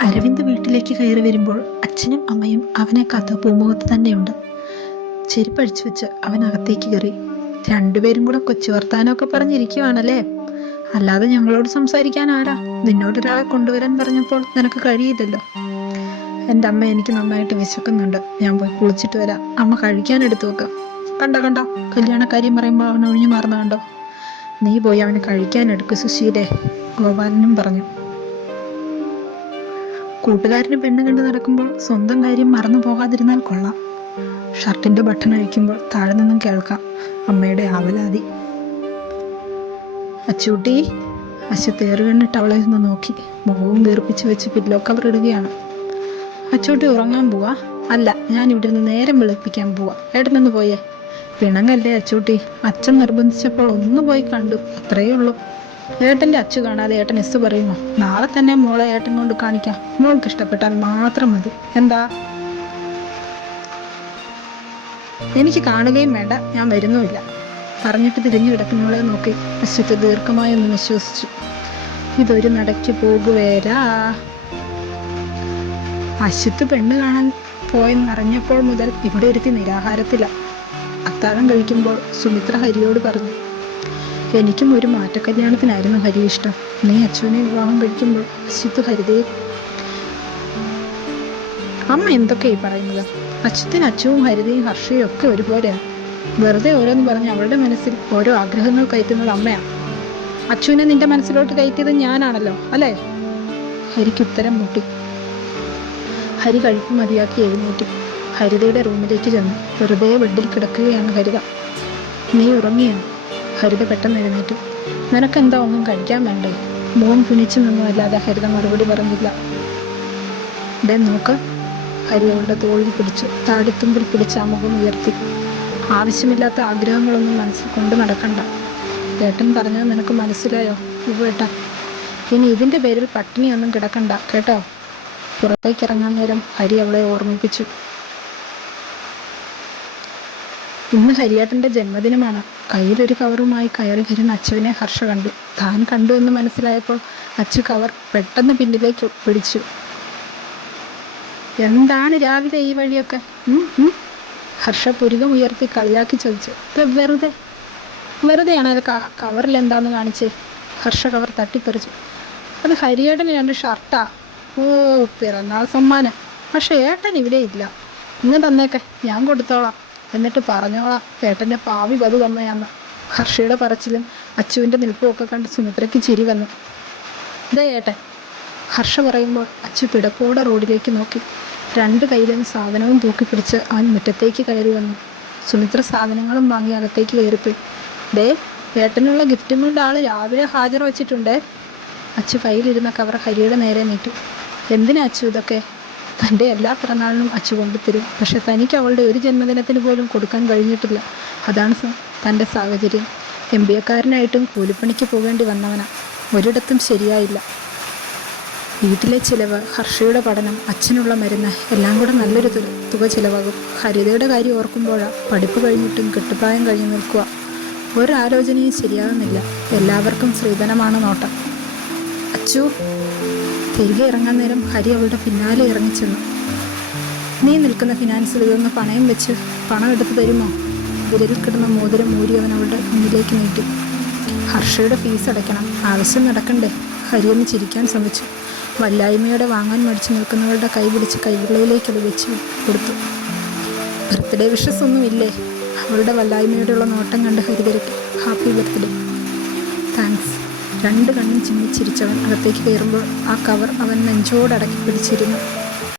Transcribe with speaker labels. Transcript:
Speaker 1: അരവിന്ദ് വീട്ടിലേക്ക് കയറി വരുമ്പോൾ അച്ഛനും അമ്മയും അവനെ കാത്ത് പൂമുഖത്ത് തന്നെയുണ്ട്. ചെരുപ്പഴിച്ചു വെച്ച് അവൻ അകത്തേക്ക് കയറി. രണ്ടുപേരും കൂടെ കൊച്ചു വർത്താനമൊക്കെ പറഞ്ഞിരിക്കുവാണല്ലേ? അല്ലാതെ ഞങ്ങളോട് സംസാരിക്കാൻ ആരാ? നിന്നോടൊരാളെ കൊണ്ടുവരാൻ പറഞ്ഞപ്പോൾ നിനക്ക് കഴിയില്ലല്ലോ. എന്റെ അമ്മ എനിക്ക് നന്നായിട്ട് വിശക്കുന്നുണ്ട്. ഞാൻ പോയി കുളിച്ചിട്ട് വരാം. അമ്മ കഴിക്കാൻ എടുത്തു വെക്കാം. കണ്ടോ കണ്ടോ. കല്യാണക്കാര്യം പറയുമ്പോൾ അവൻ ഒഴിഞ്ഞു മാറുന്ന കണ്ടോ നീ പോയി അവന് കഴിക്കാൻ എടുക്കും സുശീലേ. ഗോപാലനും പറഞ്ഞു. കൂട്ടുകാരന് പെണ്ണ് കണ്ടു നടക്കുമ്പോൾ സ്വന്തം കാര്യം മറന്നു പോകാതിരുന്നാൽ കൊള്ളാം. ഷർട്ടിന്റെ ബട്ടൺ അഴിക്കുമ്പോൾ താഴെ നിന്നും കേൾക്കാം അമ്മയുടെ ആവലാതി. അച്ചൂട്ടി അശു തേറുകണ്ണിട്ട് അവളെ നിന്ന് നോക്കി. മുഖവും വീർപ്പിച്ച് വെച്ച് പില്ലോ കവർ ഇടുകയാണ്. അച്ചൂട്ടി ഉറങ്ങാൻ പോവാ? അല്ല ഞാൻ ഇവിടെ നിന്ന് നേരം വെളുപ്പിക്കാൻ പോവാ. ഏട്ടനൊന്ന് പോയേ? പിണങ്ങല്ലേ അച്ചൂട്ടി? അച്ഛൻ നിർബന്ധിച്ചപ്പോൾ ഒന്ന് പോയി കണ്ടു. അത്രയേ ഉള്ളൂ. ഏട്ടന്റെ അച്ചു കാണാതെ ഏട്ടൻ എസ് പറയുമോ? നാളെ തന്നെ മോളെ ഏട്ടൻ കൊണ്ട് കാണിക്കാം. മോൾക്ക് ഇഷ്ടപ്പെട്ടാൽ മാത്രം മതി. എന്താ? എനിക്ക് കാണുകയും വേണ്ട. ഞാൻ വരുന്നുമില്ല. പറഞ്ഞിട്ട് തിരിഞ്ഞു കിടക്കുന്നവളെ നോക്കി. അശ്വത്ത് ദീർഘമായി ഒന്ന് വിശ്വസിച്ചു. ഇതൊരു നടക്ക് പോകുവേല. അശ്വത്ത് പെണ്ണ് കാണാൻ പോയെന്നറിഞ്ഞപ്പോൾ മുതൽ ഇവിടെ ഒരുത്തി നിരാഹാരത്തില. അത്താഴം കഴിക്കുമ്പോൾ സുമിത്ര ഹരിയോട് പറഞ്ഞു. എനിക്കും ഒരു മാറ്റക്കല്യാണത്തിനായിരുന്നു ഹരി ഇഷ്ടം നീ അച്ഛനെ വിവാഹം കഴിക്കുമ്പോൾ അശ്വത്ത് ഹരിതയെ അമ്മ എന്തൊക്കെയായി പറയുന്നത്? അച്ഛത്തിന് അച്ഛവും ഹരിതയും ഹർഷയും ഒക്കെ ഒരുപോലെയാണ് വെറുതെ ഓരോന്ന് പറഞ്ഞ് അവളുടെ മനസ്സിൽ ഓരോ ആഗ്രഹങ്ങൾ കയറ്റുന്നത് അമ്മയാണ് അച്ഛനെ നിന്റെ മനസ്സിലോട്ട് കയറ്റിയത് ഞാനാണല്ലോ അല്ലേ? ഹരിക്ക് ഉത്തരം മുട്ടി. ഹരി കഴിപ്പ് മതിയാക്കി എഴുന്നേറ്റു. ഹരിതയുടെ റൂമിലേക്ക് ചെന്നു. വെറുതെ ബെഡിൽ കിടക്കുകയാണ് ഹരിത. നീ ഉറങ്ങിയോ? ഹരിത പെട്ടെന്ന് എഴുന്നേറ്റു. നിനക്കെന്താ ഒന്നും കഴിക്കാൻ വേണ്ടേ? മോൻ കുനിച്ചു നിന്നുമല്ലാതെ ഹരിത മറുപടി പറഞ്ഞില്ല. ഡേ നോക്ക് ഹരി അവളുടെ തോളിൽ പിടിച്ചു. താടിത്തുമ്പിൽ പിടിച്ച് ആ മുഖം ഉയർത്തി. ആവശ്യമില്ലാത്ത ആഗ്രഹങ്ങളൊന്നും മനസ്സിൽ കൊണ്ട് നടക്കണ്ട. ഏട്ടൻ പറഞ്ഞത് നിനക്ക് മനസ്സിലായോ? ഇവേട്ടാ ഇനി ഇതിന്റെ പേരിൽ പട്ടിണിയൊന്നും കിടക്കണ്ട കേട്ടോ? പുറത്തേക്ക് ഇറങ്ങാൻ നേരം ഹരി അവളെ ഓർമ്മിപ്പിച്ചു. ഇന്ന് ഹരിയേട്ടന്റെ ജന്മദിനമാണ്. കയ്യിലൊരു കവറുമായി കയറി വരുന്ന അച്ചുവിനെ ഹർഷ കണ്ടു. താൻ കണ്ടു എന്ന് മനസ്സിലായപ്പോൾ അച്ചു കവർ പെട്ടെന്ന് പിന്നിലേക്ക് പിടിച്ചു. എന്താണ് രാവിലെ ഈ വഴിയൊക്കെ? ഹർഷ പുരികം ഉയർത്തി കളിയാക്കി ചോദിച്ചു. "ഇത് വെറുതെ വെറുതെയാണ് അത് കവറിൽ എന്താന്ന് കാണിച്ചേ? ഹർഷ കവർ തട്ടിപ്പറിച്ചു. അത് ഹരിയേട്ടന് രണ്ട് ഷർട്ടാ. ഓ പിറന്നാൾ സമ്മാനം. പക്ഷെ ഏട്ടൻ ഇവിടെ ഇല്ല. ഇന്ന് തന്നേക്കെ. ഞാൻ കൊടുത്തോളാം. എന്നിട്ട് പറഞ്ഞോളാം ചേട്ടന്റെ പാവി വധു തന്നെയാന്ന് ഹർഷയുടെ പറച്ചിലും അച്ചുവിന്റെ നിൽപ്പും ഒക്കെ കണ്ട് സുമിത്രയ്ക്ക് ചിരി വന്നു. ഇതേ ഏട്ടൻ. ഹർഷ പറയുമ്പോൾ അച്ചു പിടപ്പോടെ റോഡിലേക്ക് നോക്കി. രണ്ട് കയ്യിലും സാധനവും തൂക്കി പിടിച്ച് അവൻ മുറ്റത്തേക്ക് കയറി വന്നു. സുമിത്ര സാധനങ്ങളും വാങ്ങി അകത്തേക്ക് കയറിപ്പോയി. ദേ ഏട്ടനുള്ള ഗിഫ്റ്റും കൊണ്ട് ആൾ രാവിലെ ഹാജർ വെച്ചിട്ടുണ്ട്. അച്ചു കയ്യിലിരുന്ന കവർ ഹരിയുടെ നേരെ നീട്ടി. എന്തിനാ അച്ചു ഇതൊക്കെ? തന്റെ എല്ലാ പിറന്നാളിനും അച്ചു കൊണ്ടുതരും. പക്ഷെ തനിക്ക് അവളുടെ ഒരു ജന്മദിനത്തിന് പോലും കൊടുക്കാൻ കഴിഞ്ഞിട്ടില്ല. അതാണ് തന്റെ സാഹചര്യം. എം ബി എക്കാരനായിട്ടും കൂലിപ്പണിക്ക് പോകേണ്ടി വന്നവനാ. ഒരിടത്തും ശരിയായില്ല. വീട്ടിലെ ചിലവ് ഹർഷയുടെ പഠനം അച്ഛനുള്ള മരുന്ന് എല്ലാം കൂടെ നല്ലൊരു തുക ചിലവാകും. ഹരിതയുടെ കാര്യം ഓർക്കുമ്പോഴാണ് പഠിപ്പ് കഴിഞ്ഞിട്ടും കെട്ടുപ്രായം കഴിഞ്ഞു നിൽക്കുക. ഒരാലോചനയും ശരിയാകുന്നില്ല. എല്ലാവർക്കും സ്ത്രീധനമാണ് നോട്ടം. അച്ചു. തിരികെ ഇറങ്ങാൻ നേരം ഹരി അവളുടെ പിന്നാലെ ഇറങ്ങിച്ചെന്നു നീ നിൽക്കുന്ന ഫിനാൻസിൽ ഇതൊന്ന് പണയം വെച്ച് പണം എടുത്ത് തരുമോ? വിരലിൽ കിടന്ന മോതിരം ഊരി അവൻ അവളുടെ മുന്നിലേക്ക് നീട്ടി. ഹർഷയുടെ ഫീസ് അടയ്ക്കണം. ആവശ്യം നടക്കണ്ടേ? ഹരി ഒന്ന് ചിരിക്കാൻ ശ്രമിച്ചു. വല്ലായ്മയോടെ വാങ്ങാൻ മടിച്ചു നിൽക്കുന്നവളുടെ കൈ പിടിച്ച് കൈവിളയിലേക്ക് അത് വെച്ച് കൊടുത്തു. ബർത്ത്ഡേ വിഷസ് ഒന്നുമില്ലേ? അവളുടെ വല്ലായ്മയോടെയുള്ള നോട്ടം കണ്ട് ഹരി തിരക്കി. ഹാപ്പി ബർത്ത്ഡേ താങ്ക്സ് രണ്ട് കണ്ണും ചിമ്മിച്ചിരിച്ചവൻ അകത്തേക്ക് കയറുമ്പോൾ ആ കവർ അവൻ നെഞ്ചോടടക്കി പിടിച്ചിരുന്നു.